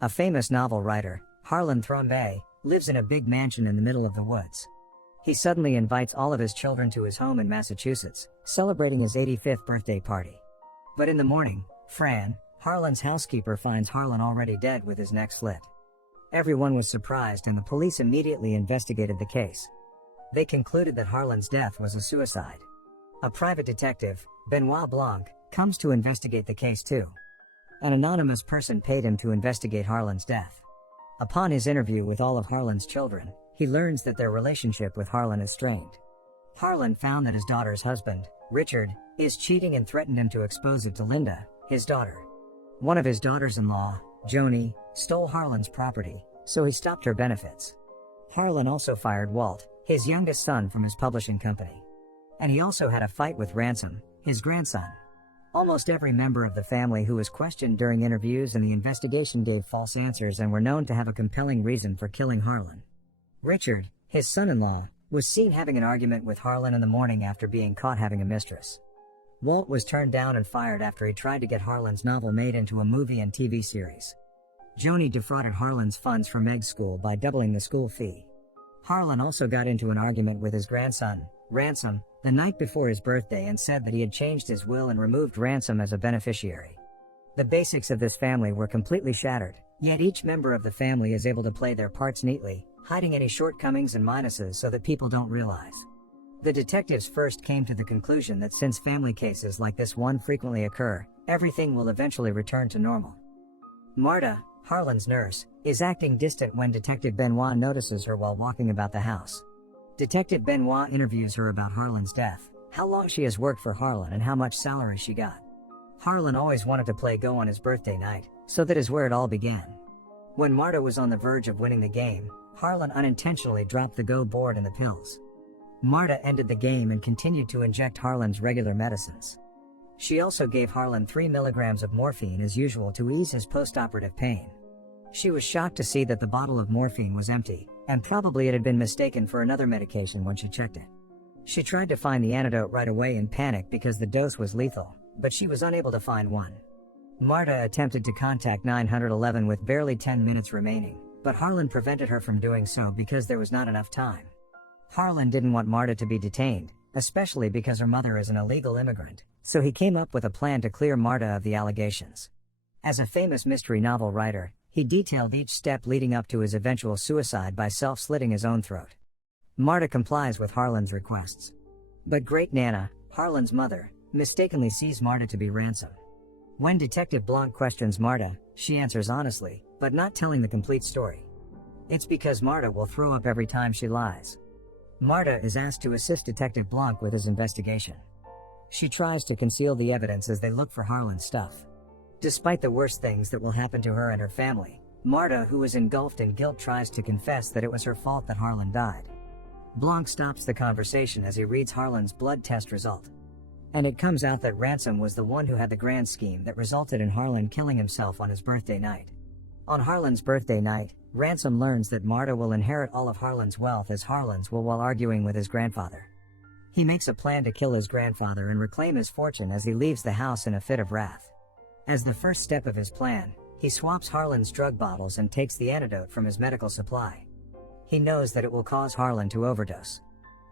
A famous novel writer, Harlan Thrombey, lives in a big mansion in the middle of the woods. He suddenly invites all of his children to his home in Massachusetts, celebrating his 85th birthday party. But in the morning, Fran, Harlan's housekeeper, finds Harlan already dead with his neck slit. Everyone was surprised and the police immediately investigated the case. They concluded that Harlan's death was a suicide. A private detective, Benoit Blanc, comes to investigate the case too. An anonymous person paid him to investigate Harlan's death. Upon his interview with all of Harlan's children, he learns that their relationship with Harlan is strained. Harlan found that his daughter's husband, Richard, is cheating and threatened him to expose it to Linda, his daughter. One of his daughters-in-law, Joni, stole Harlan's property, so he stopped her benefits. Harlan also fired Walt, his youngest son, from his publishing company. And he also had a fight with Ransom, his grandson. Almost every member of the family who was questioned during interviews in the investigation gave false answers and were known to have a compelling reason for killing Harlan. Richard, his son-in-law, was seen having an argument with Harlan in the morning after being caught having a mistress. Walt was turned down and fired after he tried to get Harlan's novel made into a movie and TV series. Joni defrauded Harlan's funds for Meg's school by doubling the school fee. Harlan also got into an argument with his grandson, Ransom, the night before his birthday and said that he had changed his will and removed Ransom as a beneficiary. The basics of this family were completely shattered, yet each member of the family is able to play their parts neatly, hiding any shortcomings and minuses so that people don't realize. The detectives first came to the conclusion that since family cases like this one frequently occur, everything will eventually return to normal. Marta, Harlan's nurse, is acting distant when Detective Benoit notices her while walking about the house. Detective Benoit interviews her about Harlan's death, how long she has worked for Harlan and how much salary she got. Harlan always wanted to play Go on his birthday night, so that is where it all began. When Marta was on the verge of winning the game, Harlan unintentionally dropped the Go board and the pills. Marta ended the game and continued to inject Harlan's regular medicines. She also gave Harlan 3 milligrams of morphine as usual to ease his post-operative pain. She was shocked to see that the bottle of morphine was empty, and probably it had been mistaken for another medication when she checked it. She tried to find the antidote right away in panic because the dose was lethal, but she was unable to find one. Marta attempted to contact 911 with barely 10 minutes remaining, but Harlan prevented her from doing so because there was not enough time. Harlan didn't want Marta to be detained, especially because her mother is an illegal immigrant, so he came up with a plan to clear Marta of the allegations. As a famous mystery novel writer, he detailed each step leading up to his eventual suicide by self-slitting his own throat. Marta complies with Harlan's requests. But Great Nana, Harlan's mother, mistakenly sees Marta to be Ransom. When Detective Blanc questions Marta, she answers honestly, but not telling the complete story. It's because Marta will throw up every time she lies. Marta is asked to assist Detective Blanc with his investigation. She tries to conceal the evidence as they look for Harlan's stuff. Despite the worst things that will happen to her and her family, Marta, who is engulfed in guilt, tries to confess that it was her fault that Harlan died. Blanc stops the conversation as he reads Harlan's blood test result. And it comes out that Ransom was the one who had the grand scheme that resulted in Harlan killing himself on his birthday night. On Harlan's birthday night, Ransom learns that Marta will inherit all of Harlan's wealth as Harlan's will while arguing with his grandfather. He makes a plan to kill his grandfather and reclaim his fortune as he leaves the house in a fit of wrath. As the first step of his plan, he swaps Harlan's drug bottles and takes the antidote from his medical supply. He knows that it will cause Harlan to overdose.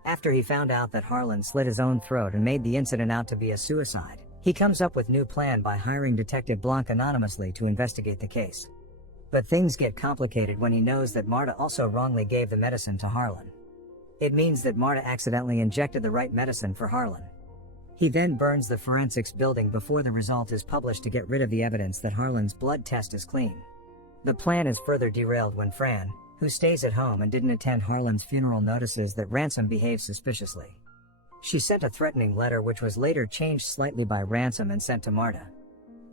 After he found out that Harlan slit his own throat and made the incident out to be a suicide, he comes up with a new plan by hiring Detective Blanc anonymously to investigate the case. But things get complicated when he knows that Marta also wrongly gave the medicine to Harlan. It means that Marta accidentally injected the right medicine for Harlan. He then burns the forensics building before the result is published to get rid of the evidence that Harlan's blood test is clean. The plan is further derailed when Fran, who stays at home and didn't attend Harlan's funeral, notices that Ransom behaves suspiciously. She sent a threatening letter which was later changed slightly by Ransom and sent to Marta.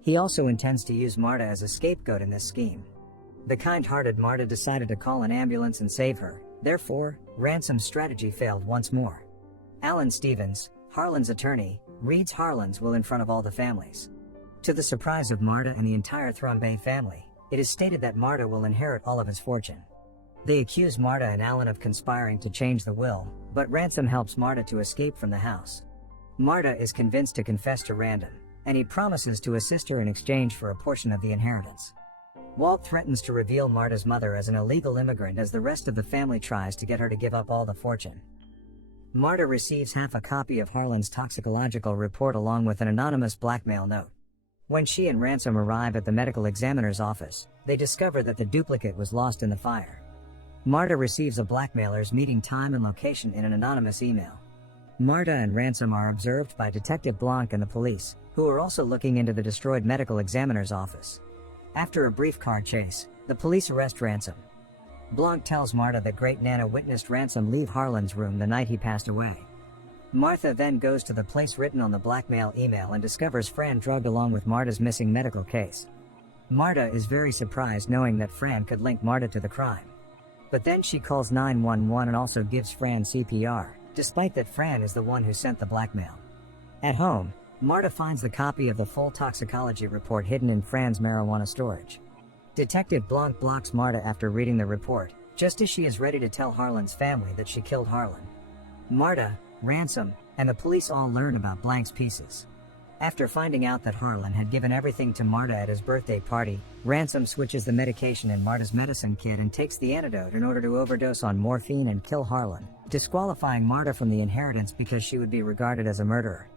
He also intends to use Marta as a scapegoat in this scheme. The kind-hearted Marta decided to call an ambulance and save her, therefore, Ransom's strategy failed once more. Alan Stevens, Harlan's attorney, reads Harlan's will in front of all the families. To the surprise of Marta and the entire Thrombey family, it is stated that Marta will inherit all of his fortune. They accuse Marta and Alan of conspiring to change the will, but Ransom helps Marta to escape from the house. Marta is convinced to confess to Random, and he promises to assist her in exchange for a portion of the inheritance. Walt threatens to reveal Marta's mother as an illegal immigrant as the rest of the family tries to get her to give up all the fortune. Marta receives half a copy of Harlan's toxicological report along with an anonymous blackmail note. When she and Ransom arrive at the medical examiner's office, they discover that the duplicate was lost in the fire. Marta receives a blackmailer's meeting time and location in an anonymous email. Marta and Ransom are observed by Detective Blanc and the police, who are also looking into the destroyed medical examiner's office. After a brief car chase, the police arrest Ransom. Blanc tells Marta that Great Nana witnessed Ransom leave Harlan's room the night he passed away. Martha then goes to the place written on the blackmail email and discovers Fran drugged along with Marta's missing medical case. Marta is very surprised knowing that Fran could link Marta to the crime. But then she calls 911 and also gives Fran CPR, despite that Fran is the one who sent the blackmail. At home, Marta finds the copy of the full toxicology report hidden in Fran's marijuana storage. Detective Blanc blocks Marta after reading the report, just as she is ready to tell Harlan's family that she killed Harlan. Marta, Ransom, and the police all learn about Blanc's pieces. After finding out that Harlan had given everything to Marta at his birthday party, Ransom switches the medication in Marta's medicine kit and takes the antidote in order to overdose on morphine and kill Harlan, disqualifying Marta from the inheritance because she would be regarded as a murderer.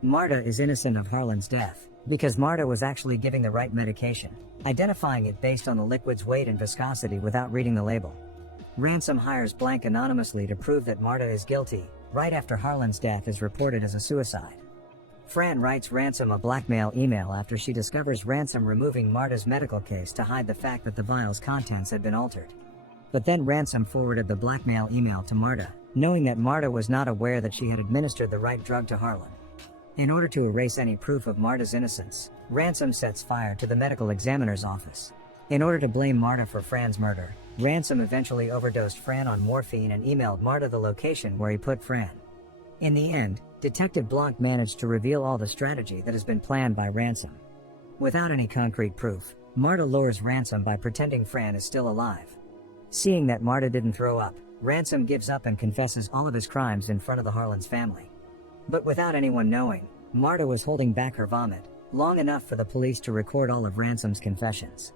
Marta is innocent of Harlan's death, because Marta was actually giving the right medication, identifying it based on the liquid's weight and viscosity without reading the label. Ransom hires Blanc anonymously to prove that Marta is guilty, right after Harlan's death is reported as a suicide. Fran writes Ransom a blackmail email after she discovers Ransom removing Marta's medical case to hide the fact that the vial's contents had been altered. But then Ransom forwarded the blackmail email to Marta, knowing that Marta was not aware that she had administered the right drug to Harlan. In order to erase any proof of Marta's innocence, Ransom sets fire to the medical examiner's office. In order to blame Marta for Fran's murder, Ransom eventually overdosed Fran on morphine and emailed Marta the location where he put Fran. In the end, Detective Blanc managed to reveal all the strategy that has been planned by Ransom. Without any concrete proof, Marta lures Ransom by pretending Fran is still alive. Seeing that Marta didn't throw up, Ransom gives up and confesses all of his crimes in front of the Harlan's family. But without anyone knowing, Marta was holding back her vomit, long enough for the police to record all of Ransom's confessions.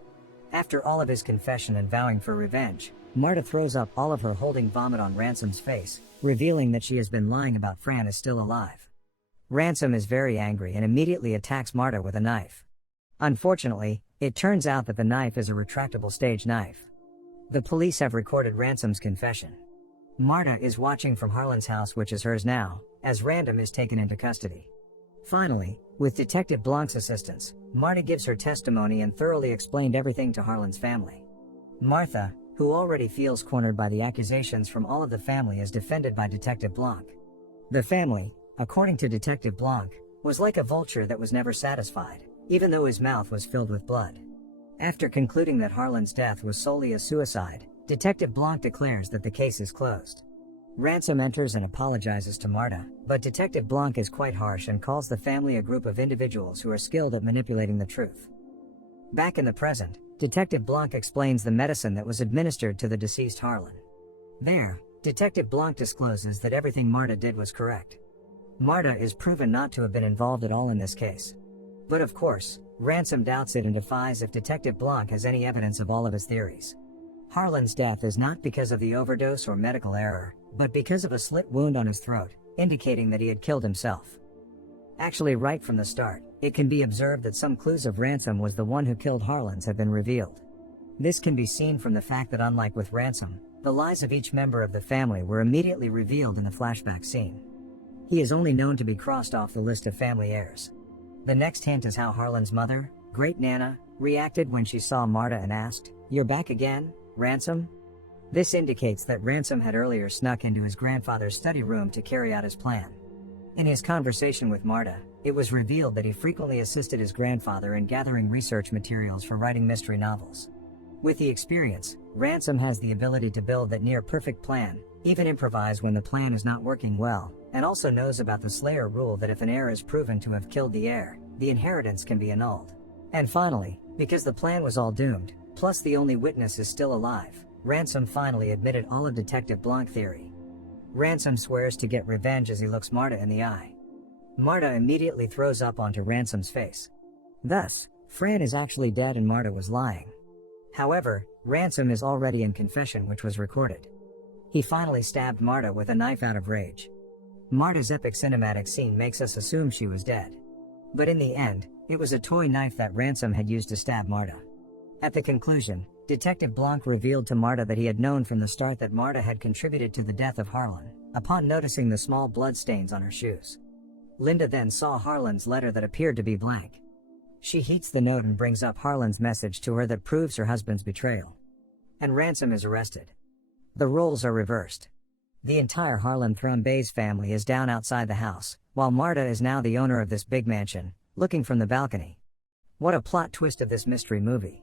After all of his confession and vowing for revenge, Marta throws up all of her holding vomit on Ransom's face, revealing that she has been lying about Fran is still alive. Ransom is very angry and immediately attacks Marta with a knife. Unfortunately, it turns out that the knife is a retractable stage knife. The police have recorded Ransom's confession. Marta is watching from Harlan's house, which is hers now, as Ransom is taken into custody. Finally, with Detective Blanc's assistance, Marta gives her testimony and thoroughly explained everything to Harlan's family. Martha, who already feels cornered by the accusations from all of the family, is defended by Detective Blanc. The family, according to Detective Blanc, was like a vulture that was never satisfied, even though his mouth was filled with blood. After concluding that Harlan's death was solely a suicide, Detective Blanc declares that the case is closed. Ransom enters and apologizes to Marta, but Detective Blanc is quite harsh and calls the family a group of individuals who are skilled at manipulating the truth. Back in the present, Detective Blanc explains the medicine that was administered to the deceased Harlan. There, Detective Blanc discloses that everything Marta did was correct. Marta is proven not to have been involved at all in this case. But of course, Ransom doubts it and defies if Detective Blanc has any evidence of all of his theories. Harlan's death is not because of the overdose or medical error, but because of a slit wound on his throat, indicating that he had killed himself. Actually, right from the start, it can be observed that some clues of Ransom was the one who killed Harlan's have been revealed. This can be seen from the fact that, unlike with Ransom, the lies of each member of the family were immediately revealed in the flashback scene. He is only known to be crossed off the list of family heirs. The next hint is how Harlan's mother, Great Nana, reacted when she saw Marta and asked, "You're back again, Ransom?" This indicates that Ransom had earlier snuck into his grandfather's study room to carry out his plan. In his conversation with Marta, it was revealed that he frequently assisted his grandfather in gathering research materials for writing mystery novels. With the experience, Ransom has the ability to build that near-perfect plan, even improvise when the plan is not working well, and also knows about the Slayer rule that if an heir is proven to have killed the heir, the inheritance can be annulled. And finally, because the plan was all doomed, plus the only witness is still alive, Ransom finally admitted all of Detective Blanc theory. Ransom swears to get revenge as he looks Marta in the eye. Marta immediately throws up onto Ransom's face. Thus, Fran is actually dead and Marta was lying. However, Ransom is already in confession, which was recorded. He finally stabbed Marta with a knife out of rage. Marta's epic cinematic scene makes us assume she was dead. But in the end, it was a toy knife that Ransom had used to stab Marta. At the conclusion, Detective Blanc revealed to Marta that he had known from the start that Marta had contributed to the death of Harlan, upon noticing the small blood stains on her shoes. Linda then saw Harlan's letter that appeared to be blank. She heats the note and brings up Harlan's message to her that proves her husband's betrayal. And Ransom is arrested. The roles are reversed. The entire Harlan Thrombey's family is down outside the house, while Marta is now the owner of this big mansion, looking from the balcony. What a plot twist of this mystery movie.